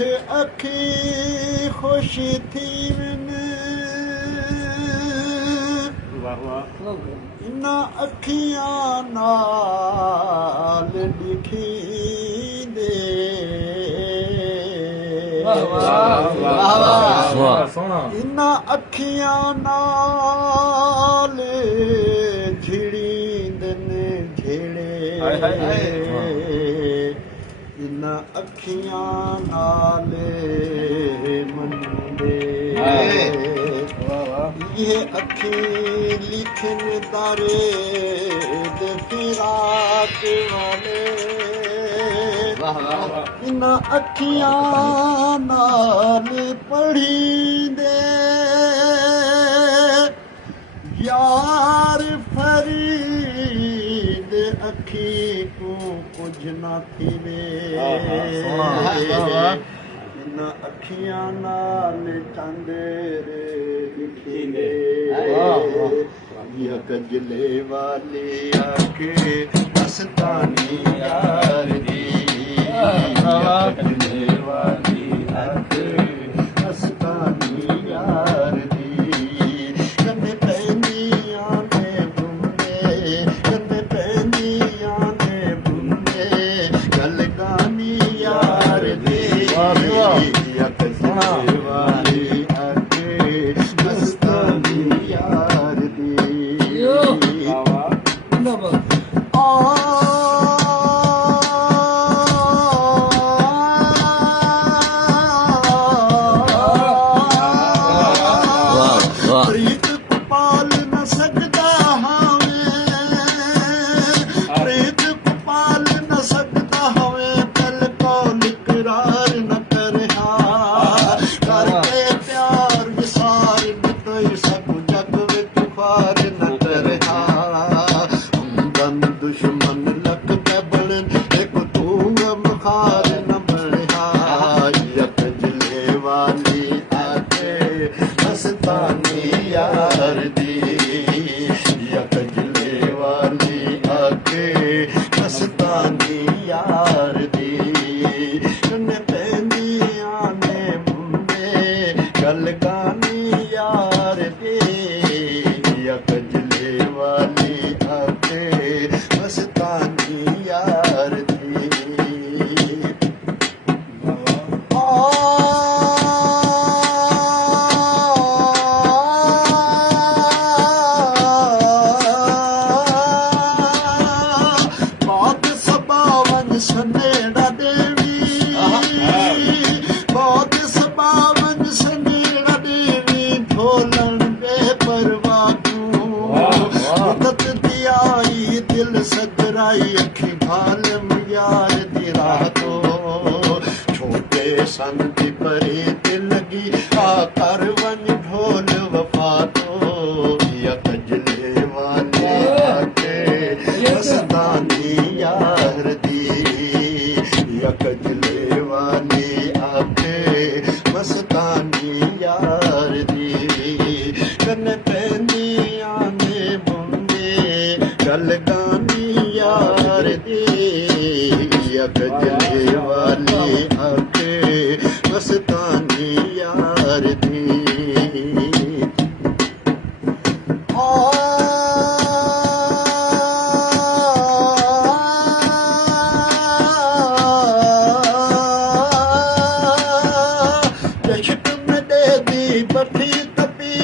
अखी खुश थी मैंने इन अखियां नाल लिखी दे इन अखियां नाल झिड़ींदन झेड़े इन अखियां नाल मनदे ये अखी लिखन दारे दे फिराक वाले इन अखियां नाल पढ़ी दे यार फरीद अखी को कुछ ना थीवे इन अखियां नाल चंदेरे लिखींदे कजले वाली आके मस्तानी यार दी कजले वाली आके मस्तानी यार दी कन्ने पैंदियां ने बुंदे कन्ने पैंदियां ने बुंदे गल गानी यार दी कजले वाली आके मस्तानी यार दी प्रीत पाल न सकता हमें प्रीत पाल न सकता हमें दिल को इकरार न करे करके प्यार विसार तो सब जग में तुफार न करे हमदम दुश्मन लग के बड़न एक तू बुखार न बड़े कजले वाली आके मस्तानी यार दी कजले वाली आके मस्तानी यार दी कन्ने पैंदियां ने मुंडे गल गानी यार दी कजले वाली आके मस्तानी यार दी बहुत सबावन सनेड़ा देवी बहुत सबावन सनेड़ा देवी ढोलन बेपरवाह मुदत दियाई दिल सदराई अखी भालम यार दी रातो छोटे सन दी परे दिल लगी आकर वन ढोल वफा तो या कजले वाले आके मस्तानी यार दी या कजले वाली आके मस्तानी यार दी कन्ने पैंदियां ने बुंदे गल गानी यार दी या कजले वाली आके मस्तानी यार दी इश्क में दे दी बठी तपी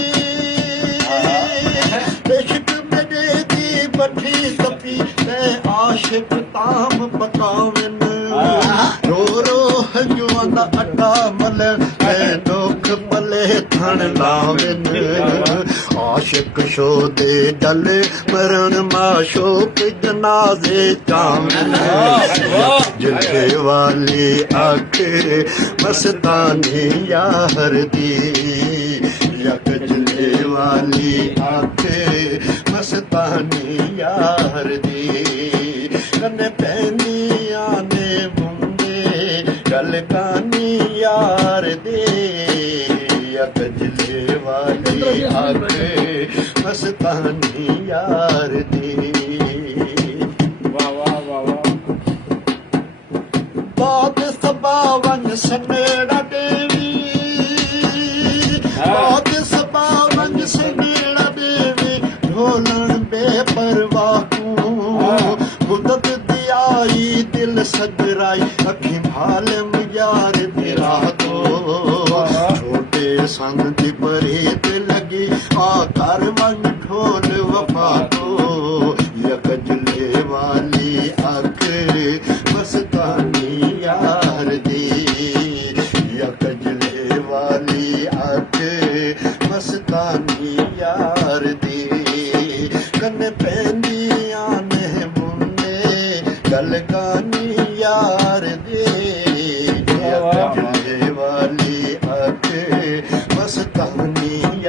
इश्क में दे दी बठी तपी मैं आशिक ताम पकावन रो रो हंजुआं दा अड्डा मलन मैं दुख पले थण लावन आशिक शो दे डले मरण माशोक जनाजे चावन कजले वाली आके मस्तानी यार दी या कजले वाली आके मस्तानी यार दी कन्ने पैंदियां ने बुंदे गल गानी यार दे या कजले वाली आके मस्तानी यार दी वाह वाह वाह वाह बहुत सबावन सनेड़ा देवी बहुत सबावंग सनेड़ा देवी ढोलन बेपरवाह मुदत दियाई दिल सजराई अखी भालम यार तेरा तो छोटे संग दी परेत लगी आकर मंग ढोल वफा को यकजले वाली अख मस्तानी यार दी यकजले वाली अख मस्तानी यार दी कन पैंदियां ने मुन्ने गल गानी यार दे यकजले वाली अख मस्तानी